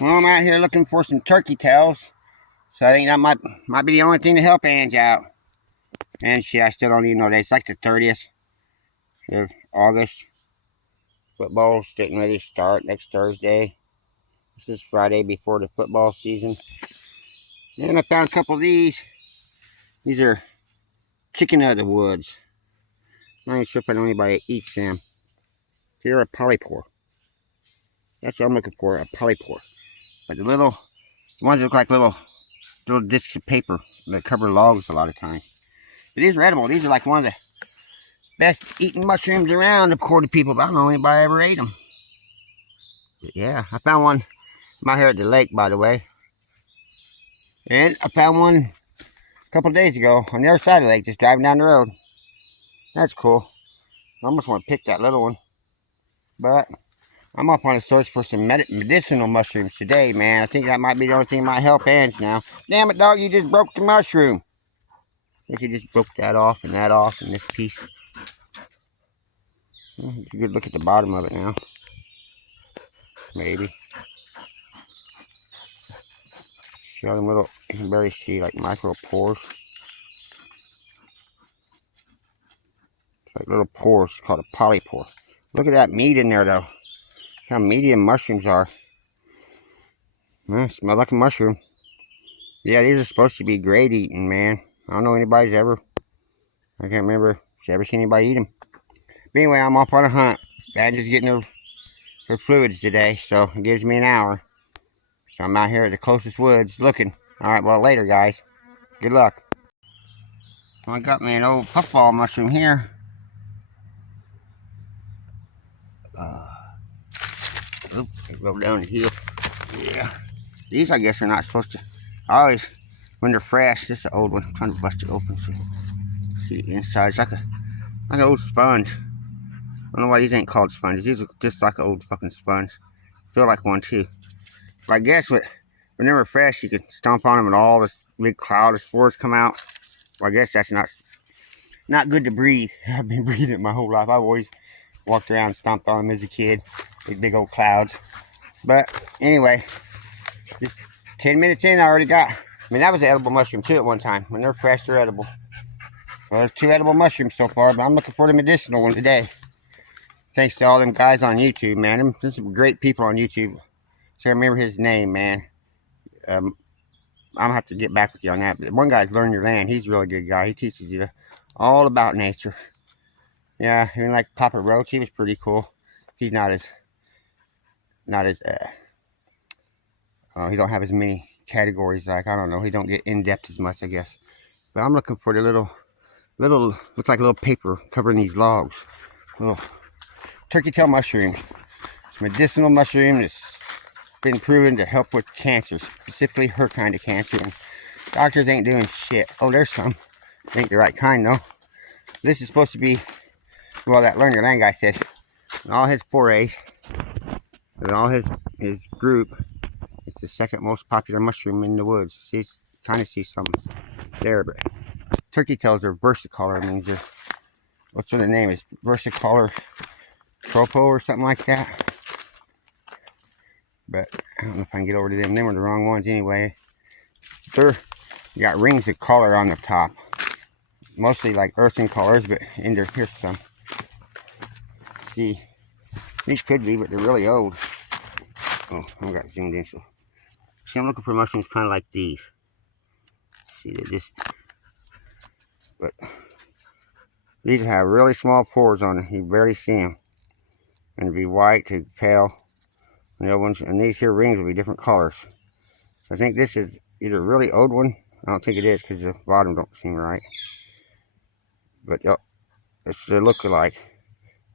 Well, I'm out here looking for some turkey tails, so I think that might be the only thing to help Ange out. And shit, I still don't even know that it's like the 30th of August. Football's getting ready to start next Thursday. This is Friday before the football season. And I found a couple of these. These are chicken of the woods. I'm not even sure if I know anybody that eats them. They're a polypore. That's what I'm looking for, a polypore. But the ones that look like little discs of paper that cover logs a lot of times. But these are edible. These are like one of the best eating mushrooms around, according to people. But I don't know anybody ever ate them. But yeah, I found one. I'm out here at the lake, by the way. And I found one a couple of days ago on the other side of the lake, just driving down the road. That's cool. I almost want to pick that little one. But I'm up on a search for some medicinal mushrooms today, man. I think that might be the only thing that might help Ange now. Damn it, dog, you just broke the mushroom. I think you just broke that off and this piece. You could look at the bottom of it now. Maybe. See all them little, you can barely see like micro pores. It's like little pores, it's called a polypore. Look at that meat in there though. How meaty mushrooms are. Smell like a mushroom. Yeah, these are supposed to be great eating, man. I don't know anybody's ever, I can't remember if you ever seen anybody eat them. But anyway, I'm off on a hunt. Dad just getting her fluids today, so it gives me an hour. So I'm out here at the closest woods looking. Alright, well later guys. Good luck. Well, I got me an old puffball mushroom here. Oops, it rolled down the hill. Yeah. These I guess are not supposed to. I always, when they're fresh, this is an old one. I'm trying to bust it open so see the inside. It's like an old sponge. I don't know why these ain't called sponges. These are just like an old fucking sponge. Feel like one too. But I guess when they were fresh, you could stomp on them and all this big cloud of spores come out. Well, I guess that's not good to breathe. I've been breathing my whole life. I've always walked around and stomped on them as a kid. These big old clouds. But anyway, just 10 minutes in, I already got. I mean, that was an edible mushroom too at one time. When they're fresh, they're edible. Well, there's 2 edible mushrooms so far, but I'm looking for the medicinal one today. Thanks to all them guys on YouTube, man. There's some great people on YouTube. So I remember his name, man. I'm gonna have to get back with you on that. But one guy's Learn Your Land. He's a really good guy. He teaches you all about nature. Yeah, even like Papa Roach, he was pretty cool. He's not as he don't have as many categories. Like, I don't know, he don't get in depth as much, I guess. But I'm looking for the little looks like a little paper covering these logs. Little turkey tail mushroom. It's medicinal mushroom that's been proven to help with cancer, specifically her kind of cancer. And doctors ain't doing shit. Oh, there's some. Ain't the right kind though. This is supposed to be, well, that Learn Your Land guy said, in all his forays, in all his group, it's the second most popular mushroom in the woods. See, kind of see some there, but turkey tails are versicolor. Means they're, what's their name? Is versicolor tropo or something like that. But I don't know if I can get over to them. Them are the wrong ones anyway. They're got rings of color on the top. Mostly like earthen colors, but in there, here's some. See, these could be, but they're really old. Oh, I got zoomed in. So, see, I'm looking for mushrooms kind of like these. See, they just, but these have really small pores on them. You barely see them. And it'll be white to pale. And the other ones, and these here rings will be different colors. I think this is either a really old one. I don't think it is because the bottom don't seem right. But it's the look-alike.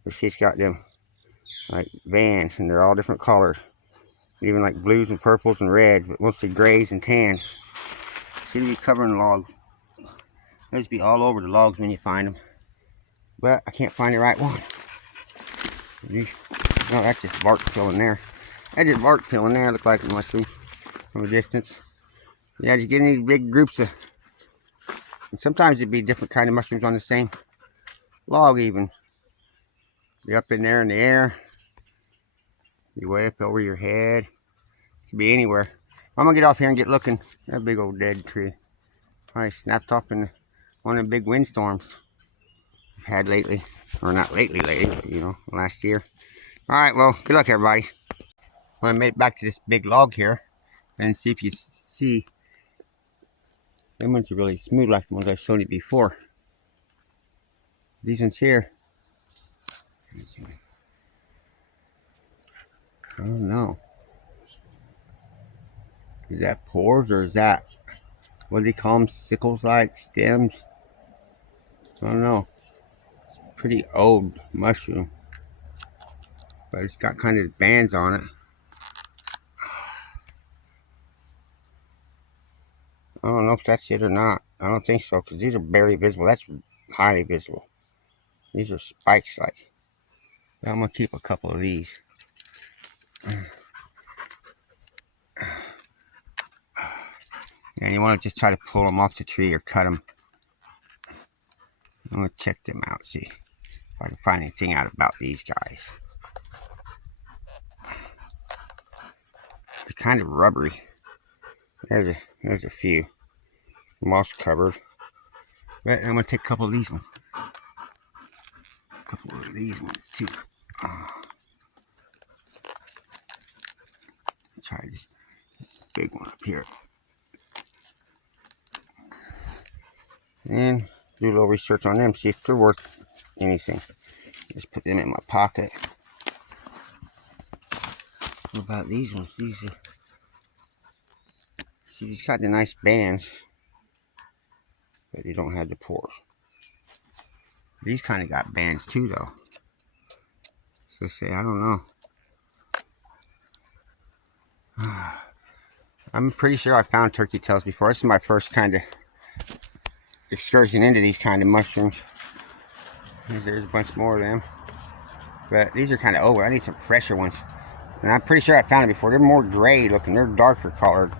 But she's got them like bands, and they're all different colors. Even like blues and purples and reds, but mostly grays and tans. Seem to be covering logs. Those be all over the logs when you find them. But I can't find the right one. No, that's just bark filling there. That just bark filling there. Look like a mushroom from a distance. Yeah, just getting these big groups of, and sometimes it'd be different kind of mushrooms on the same log even. Be up in there in the air. Be way up over your head. Could be anywhere. I'm gonna get off here and get looking. That big old dead tree. Probably snapped off in one of the big windstorms I've had lately. Or not lately, but you know, last year. Alright, well, good luck everybody. Well, I made it back to this big log here. And see if you see. Them ones are really smooth like the ones I showed you before. These ones here. I don't know. Is that pores or is that, what do they call them? Sickles like stems? I don't know. Pretty old mushroom. But it's got kind of bands on it. I don't know if that's it or not. I don't think so because these are barely visible. That's highly visible. These are spikes like. I'm going to keep a couple of these. And you want to just try to pull them off the tree or cut them. I'm going to check them out, see if I can find anything out about these guys. They're kind of rubbery. There's a few. Moss covered. But I'm going to take a couple of these ones. A couple of these ones too. Let's try this big one up here. And do a little research on them, see if they're worth anything. Just put them in my pocket. What about these ones? These are, see, these got the nice bands, but they don't have the pores. These kind of got bands too, though. So say, I don't know. I'm pretty sure I found turkey tails before. This is my first kind of excursion into these kind of mushrooms. There's a bunch more of them. But these are kind of old. I need some fresher ones. And I'm pretty sure I found them before. They're more gray looking. They're darker colored.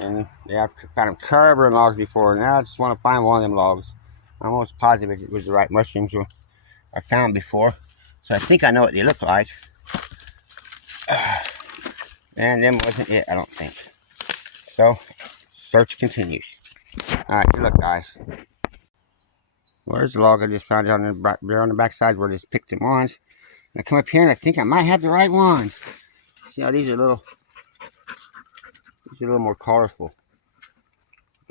And yeah, I've found them covering logs before. Now I just want to find one of them logs. I'm almost positive it was the right mushrooms I found before. So I think I know what they look like. And them wasn't it, I don't think. So, search continues. Alright, good luck, guys. Well, there's the log I just found on the back side where I just picked them ones. I come up here and I think I might have the right ones. See how these are a little more colorful.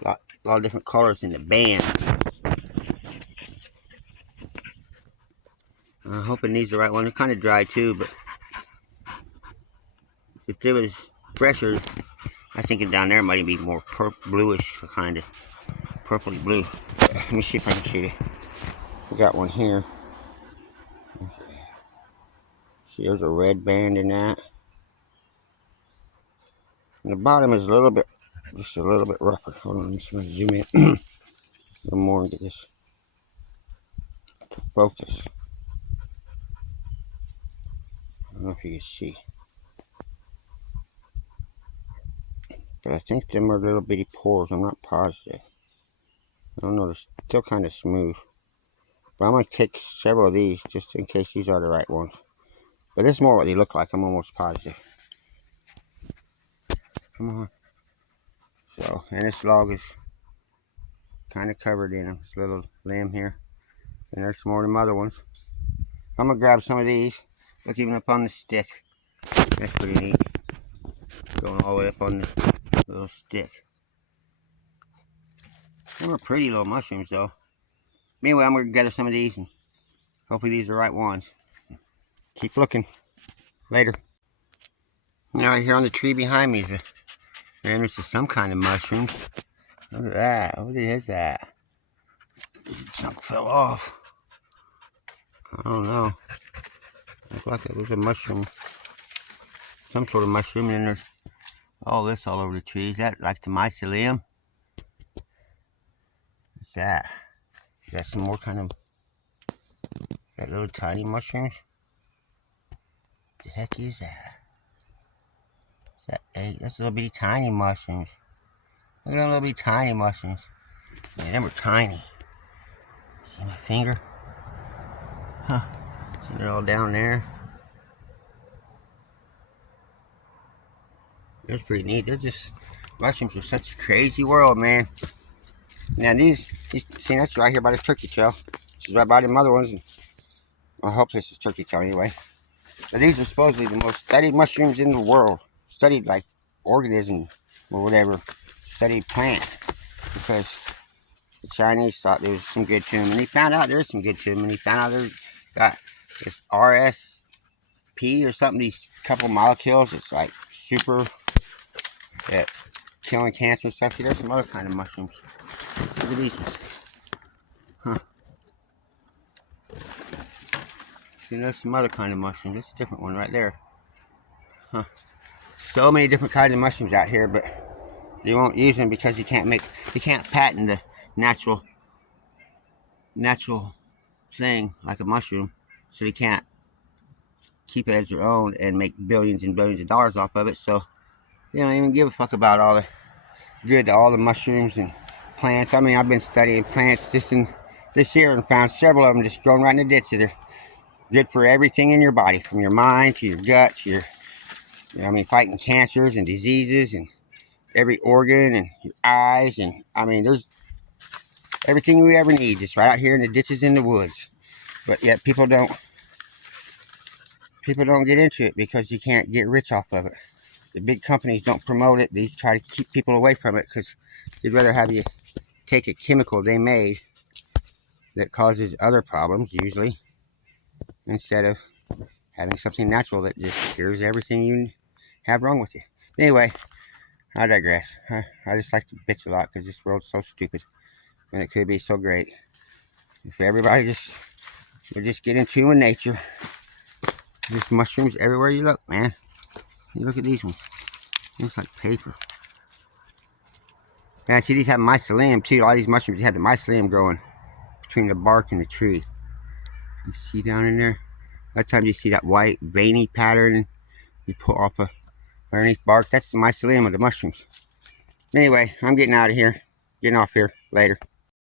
A lot of different colors in the band. I'm hoping these are the right ones. They're kind of dry too, but if it was fresher, I think down there might be more bluish, kind of purpley blue. Let me see if I can shoot it. We got one here. See, there's a red band in that. And the bottom is just a little bit rougher. Hold on, I'm just going to zoom in a little more and get this to focus. I don't know if you can see. But I think them are little bitty pores. I'm not positive. I don't know. They're still kind of smooth. But I'm going to take several of these just in case these are the right ones. But this is more what they look like. I'm almost positive. Come on. So, and this log is kind of covered in them. This little limb here. And there's some more of them other ones. I'm going to grab some of these. Look, even up on the stick. That's pretty neat. Going all the way up on the little stick. They were pretty little mushrooms though. Anyway, I'm going to gather some of these and hopefully these are the right ones. Keep looking. Later. Now here on the tree behind me is some kind of mushrooms. Look at that. What is that? The chunk fell off. I don't know. Looks like it was a mushroom. Some sort of mushroom, and then there's all this all over the tree. Is that like the mycelium? What's that? Is that some more kind of that little tiny mushrooms? What the heck is that? Is that egg? That's little bitty tiny mushrooms. Look at them little bitty tiny mushrooms. Man, them were tiny. See my finger? Huh. See, they're all down there. It's pretty neat. They're just, mushrooms are such a crazy world, man. Now these see, that's right here by this turkey tail. This is right by them other ones. And I hope this is turkey tail anyway. But these are supposedly the most studied mushrooms in the world. Studied like organism or whatever. Studied plant. Because the Chinese thought there was some good to them. And they found out there is some good to them. And they found out they got this RSP or something. These couple molecules. It's like super at killing cancer and stuff. See, there's some other kind of mushrooms. Look at these ones. Huh. See, there's some other kind of mushrooms. That's a different one right there. Huh. So many different kinds of mushrooms out here, but you won't use them because you can't patent the natural thing like a mushroom. So they can't keep it as their own and make billions and billions of dollars off of it. So they don't even give a fuck about all the good to all the mushrooms and plants. I mean, I've been studying plants this year and found several of them just growing right in the ditch. They're good for everything in your body, from your mind to your gut to your, I mean, fighting cancers and diseases and every organ and your eyes. And I mean, there's everything we ever need just right out here in the ditches in the woods. But yet people don't get into it because you can't get rich off of it. The big companies don't promote it. They try to keep people away from it because they'd rather have you take a chemical they made that causes other problems usually, instead of having something natural that just cures everything you have wrong with you. Anyway, I digress. I just like to bitch a lot because this world's so stupid and it could be so great if everybody would just get in tune with nature. There's mushrooms everywhere you look, man. You look at these ones. It's like paper. And see, these have mycelium too. All these mushrooms have the mycelium growing between the bark and the tree. You see down in there? A lot of times you see that white veiny pattern you pull off of underneath bark. That's the mycelium of the mushrooms. Anyway, I'm getting out of here. Getting off here. Later.